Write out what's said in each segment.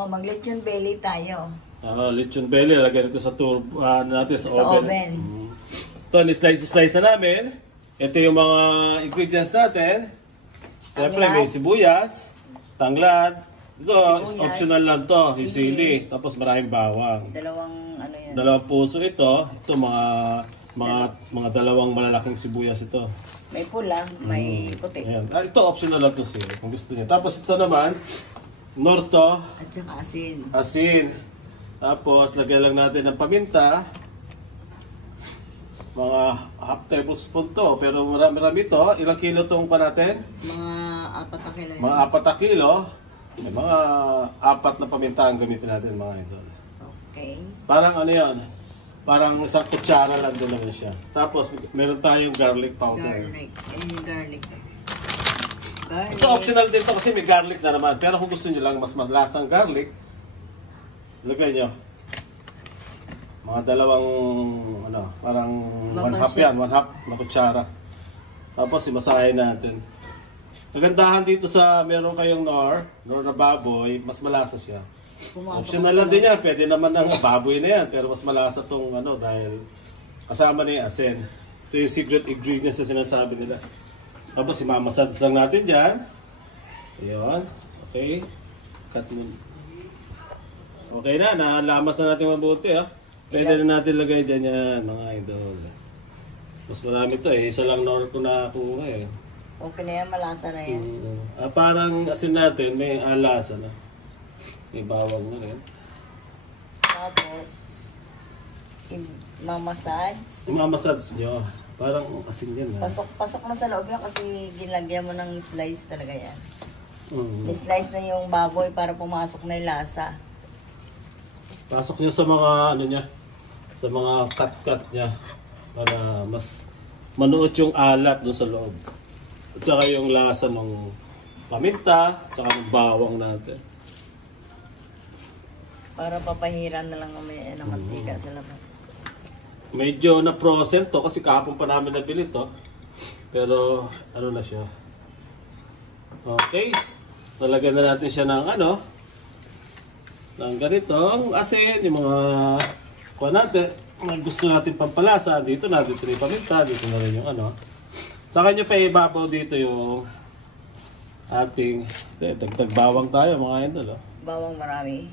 Oh, mag-lechon belly tayo. Lechon belly, lagyan ito sa natin sa oven. Ito, ni-slice na namin. Ito yung mga ingredients natin. Siyempre, may sibuyas, tanglad. Ito, optional lang to, yung sili. Tapos maraming bawang. Dalawang puso ito. Ito, mga dalawang malalaking sibuyas ito. May pula, may puti. Ayan. Ito, optional lang to sili, kung gusto niya. Tapos ito naman, norto. At saka asin. Asin. Tapos, lagyan lang natin ng paminta. Mga half tablespoon to. Pero marami ito. Ilang kilo itong pa natin? Mga 4 na kilo. Mga 4 na kilo. May mga 4 na paminta ang gamitin natin, mga idol. Okay. Parang ano yan? Parang isang kutsara lang din naman siya. Tapos, meron tayong garlic powder. Garlic. Garlic. Ito optional din to kasi may garlic na naman. Pero kung gusto niyo lang mas malasang garlic, lagay nyo. Mga dalawang, parang 1/2 yan. 1/2 na kutsara. Tapos, imasahin natin. Kagandahan dito sa meron kayong nor na baboy, mas malasa siya. Optional lang din yan. Pwede naman ng baboy na yan. Pero mas malasa tong dahil kasama na yung asin. Ito yung secret ingredients na sinasabi nila. Tapos, imamasad lang natin dyan. Ayan. Okay. Cut mo. Okay na. Nalamas na natin mabuti. Pwede na natin lagay dyan yan, mga idol. Mas marami to eh. Isa lang nor ko nakuha eh. Okay na yan. Malasa na yan. Parang asin natin. May alasa na. May bawang na rin. Tapos, Mamassage nyo. Parang asin yan ha. Pasok mo sa loob yan kasi ginlagyan mo ng slice talaga yan. Slice na yung baboy para pumasok na yung lasa. Pasok nyo sa mga niya. Sa mga cut-cut niya. Para mas manuot yung alat doon sa loob. At saka yung lasa ng paminta. At saka ng bawang natin. Para papahiran na lang ng mantika sa labas. Medyo na-process to kasi kahapon pa namin nabili to. Pero ano na siya. Okay. Talagyan na natin siya ng ng ganitong asin. Yung mga kuha natin. Gusto natin pampalasa. Dito natin ito yung paminta. Dito na rin yung Saka nyo pa ibabaw dito yung ating dagdag bawang tayo mga idol. Bawang marami.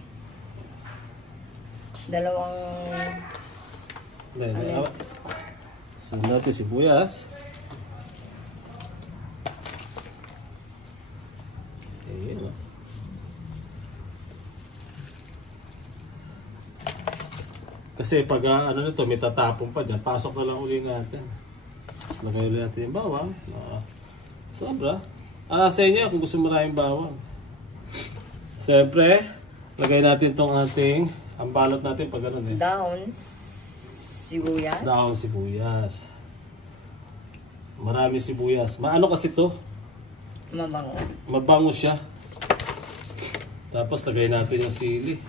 Sunod natin sibuyas. Ayan. Kasi pag nito, may tatapon pa dyan, pasok na lang uli natin. Tapos lagay ulit natin yung bawang. Sobra. Sa inyo kung gusto maraming bawang. Siyempre, lagay natin tong ating, ang balot natin pag gano'n eh. Dahon sibuyas. Dahon sibuyas. Marami sibuyas. Maano kasi to? Mabango. Mabango siya. Tapos lagay natin yung sili.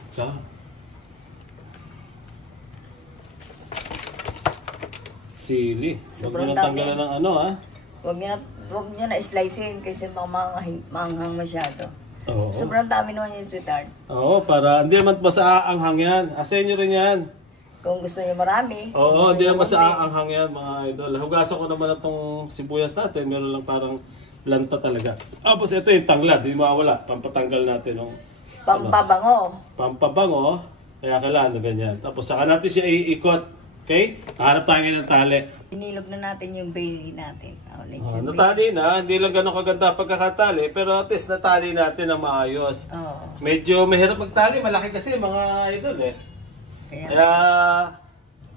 Sili. Huwag nyo nang tanggalan ng Huwag nyo na slicein kasi manghang masyado. Oo. Sobrang dami naman yung sweetheart. Oo, para hindi naman basta aanghang yan. Asin nyo rin yan. Kung gusto nyo marami. Oo, hindi naman basta aanghang yan mga idol. Hugasan ko naman itong sibuyas natin. Meron lang parang lanta talaga. Tapos ito yung tanglad. Hindi mawala. Pampatanggal natin ng pampabango. Pampabango. Kaya kailangan na ganyan. Tapos saka natin siya iikot. Okay? Hanap tayo ngayon ng tali. Inilog na natin yung bailey natin. Natali na. Hindi lang ganun kaganda pagkakatali. Pero at least natali natin na maayos. Medyo mahirap magtali. Malaki kasi mga idol eh. Kaya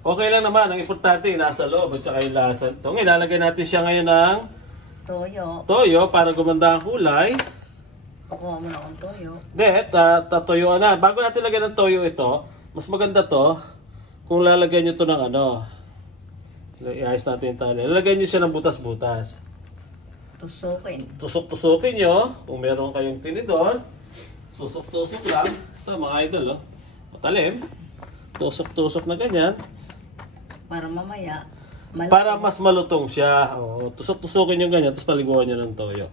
okay lang naman. Ang importante nasa loob at saka yung lasa. Ito, ilalagay natin siya ngayon ng toyo para gumanda ang kulay. Pakuha mo na ang toyo. Hindi, tatoyo na. Bago natin lagyan ng toyo ito, mas maganda to kung lalagyan nyo ito ng iayos natin yung tali. Lalagyan nyo siya ng butas-butas. Tusukin. Tusok-tusukin nyo. Kung meron kayong tinidor, tusok-tusok lang. Ito mga idol, matalim. Tusok-tusok na ganyan. Para mamaya, para mas malutong siya. Tusok-tusukin nyo ganyan, tapos paliguan nyo ng toyo.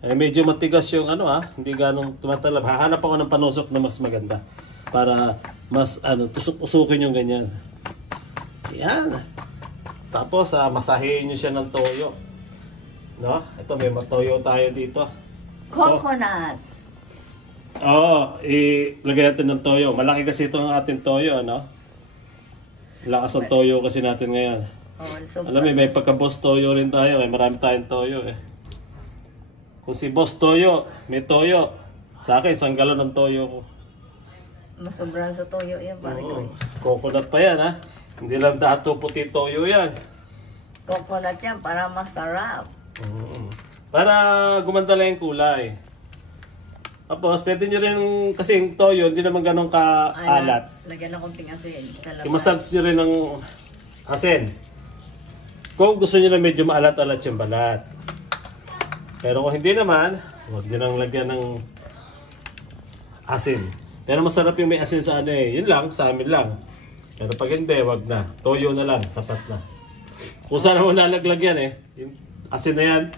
Eh, medyo matigas yung ano hindi ganong tumatalab. Hahanap ako ng panusok na mas maganda. Para mas tusok-usukin yung ganyan. Ayan. Tapos masahihin nyo siya ng toyo. No? Ito may toyo tayo dito. Coconut. Ilagay natin ng toyo. Malaki kasi ito ang ating toyo, ano? Lakas ang toyo kasi natin ngayon. Alam mo, may pagka-boss toyo rin tayo. Marami tayong toyo eh. Kung si Boss Toyo, may toyo. Sa akin, isang galon ng toyo ko. Masobran sa toyo yan, pare ko. Coconut pa yan, ha? Hindi lang dato puti toyo yan. Coconut yan, para masarap. Para gumanda lang yung kulay. Tapos, pwede nyo rin, kasi yung toyo, hindi naman ganun ka-alat. Lagyan ng konting asin sa labas. I-massage nyo rin ng asin. Kung gusto nyo na medyo maalat-alat yung balat. Pero kung hindi naman, huwag nyo nang lagyan ng asin. Pero masarap yung may asin sa ano eh. Yun lang, sa amin lang. Pero pag hindi, wag na. Toyo na lang, sapat na. Kung saan mo nalaglag yan eh. Yung asin na yan.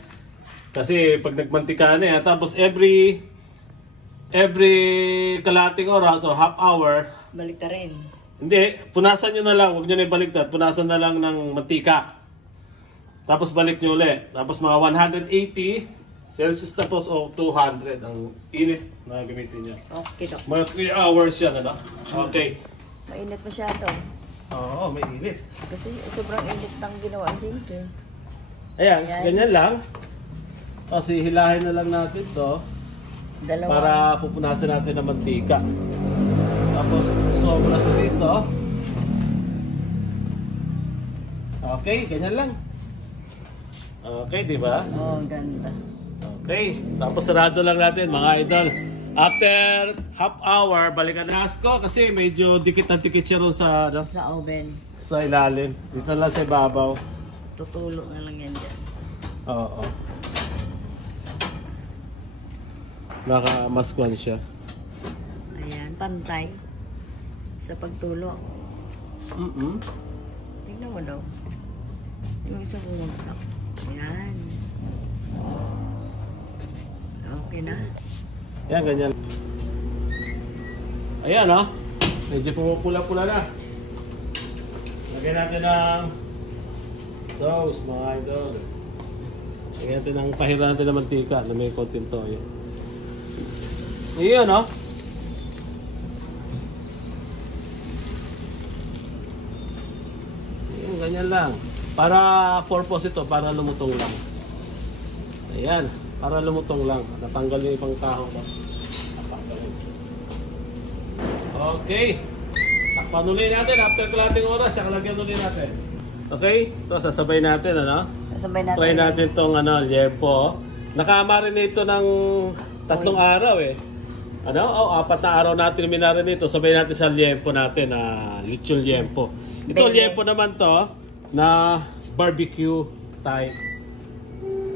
Kasi pag nagmantika na yan, tapos every kalating oras o half hour, balik ka rin. hindi, punasan nyo na lang. Huwag nyo na ibaliktad. Punasan na lang ng mantika. Tapos balik nyo ulit. Tapos mga 180 Celsius tapos o 200 ang init na gamitin nyo. Okay, Dok. Mga 3 hours yan, ano? Okay. Mainit masyado. Oo, may init. Kasi sobrang init ng ginawa ang jinky. Ayan, ganyan lang. Kasi hilahin na lang natin to para pupunasan natin ng mantika. Tapos sobra sa dito. Okay, ganyan lang. Okay, di ba? Oh, ganda. Okay, tapos sarado lang natin mga idol. After half hour, balikan na ko kasi medyo dikit na dikit siya ron sa oven. Sa ilalim. Dito lang sa ibabaw. Tutulo na lang yan dyan. Oo. Naka-maskwan siya. Ayan, pantay. Sa pagtulo. Tingnan mo daw. Yung isang bumagsak. Ayan. Okay na. Ayan, ganyan. Ayan, oh. Medyo pumupula-pula na. Lagyan natin ng sauce, mga idol. Lagyan natin ng pahiran natin ng mantika na may konting toyo. Ayan, oh. Ayan, ganyan lang. Para purpose ito, para lumutong lang. Ayan, para lumutong lang. Natanggal yung ibang kahoy. Okay. Takpan ulit natin after kalating oras, saka lagyan ulit natin. Okay? Ito, sasabay natin, ano? Sasabay natin. Try natin itong, liempo. Nakamarinate ito ng 3 araw, eh. 4 na araw natin minarinate ito. Sabay natin sa liempo natin, lechon liempo. Ito, liempo naman to, na barbecue type.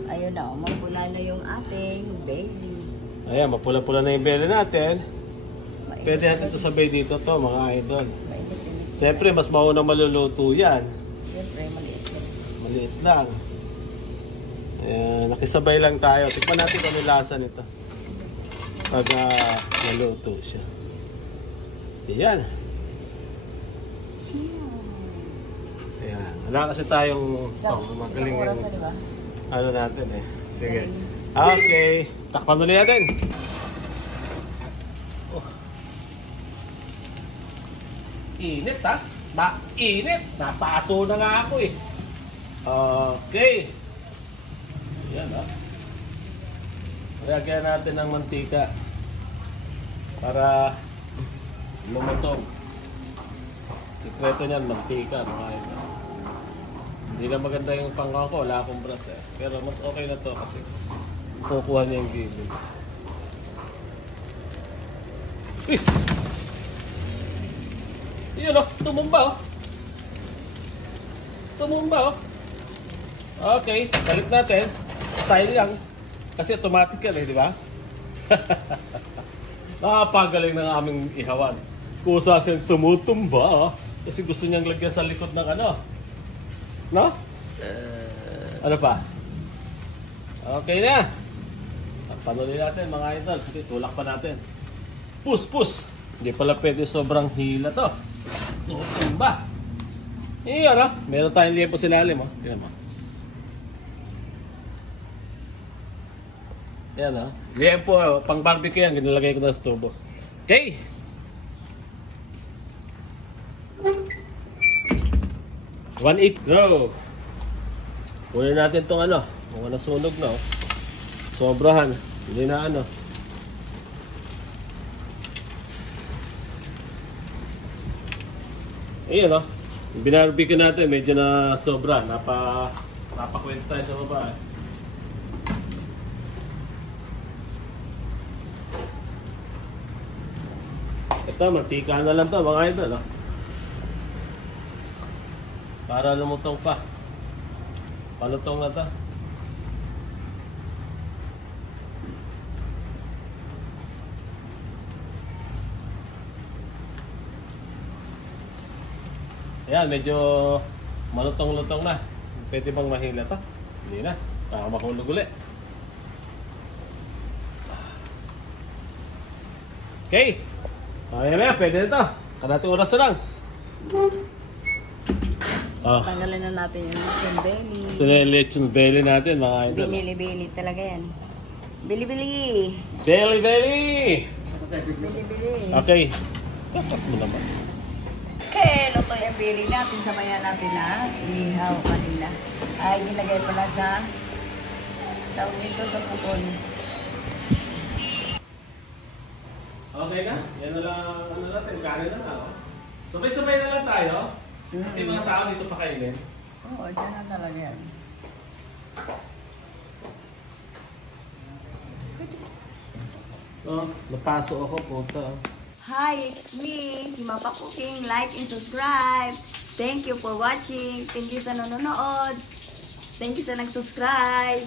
Ayun na, mapula na yung ating belly. Ayan, mapula-pula na yung belly natin. Pwede natin ito sabay dito to, mga idol. Mainit-init. Siyempre, mas maunang maluluto yan. Siyempre, maliit lang. Maliit lang. Ayan, nakisabay lang tayo. Tikman natin kung ano lasa nito. Pag naluto siya. Ayan. Ayan. Wala kasi tayong magaling oras na, diba? ano natin eh. Sige. Okay. Takpan ulit natin. Init ha? Mainit! Napaso na nga ako eh. Okay. Yan ha. Lagyan natin ng mantika para lumutong. Sikreto niyan, mantika. Hindi na maganda yung pangkaw ko, wala akong brush eh. Pero mas okay na to kasi kukuha niya yung gilid. Yun o, tumumba o. Tumumba o. Okay, balik natin. Style lang. Kasi automatic yan eh, di ba? Nakapagaling ng aming ihawan. Kusa siyang tumutumba kasi gusto niyang lagyan sa likod ng ano. No? Ano pa? Okay na. Panuloy natin mga idol. Kasi tulak pa natin. Push! Hindi pala pwede sobrang hila to. Tutumba. Iyon ah. Meron tayong liempo sa ilalim oh. Tingnan mo. Yan ah. Liempo pang barbecue yan. Ginilagay ko na sa tubo. Okay. One eight. Go. Kunin natin tong ano. Kung nasunog na oh. Sobrahan. Hindi na ano. Ayun oh. Binarbecue natin. Medyo na sobra. Napakwenta tayo sa baba eh. Ito, mantika na lang to mga idol. Oh. Para lumutong pa. Palutong na to. Ayan, medyo malutong-lutong na. Pwede bang mahila to? Hindi na. Baka mahulog ulit. Okay. Ayan na, pwede na to. Kanating oras na lang. Tanggalin na natin yung lechon belly. Ito na yung lechon belly natin, mga idol. Bili-bili talaga yan. Bili-bili! Belly! Bili-bili! Okay. Kakot mo naman. Okay, luto yung belly natin. Samayan natin na inihaw kanina. Ay, nilagay ko na sa tawag nito sa pupon. Okay na? Yan na lang, ano natin, kanin na lang. Sabay-sabay na lang tayo. At yung mga tao dito pakainin. Oo, dyan na talaga yan. Napaso ako, puta. Hi, it's me, si Mapa Cooking. Like and subscribe. Thank you for watching. Thank you sa nanonood. Thank you sa nag-subscribe.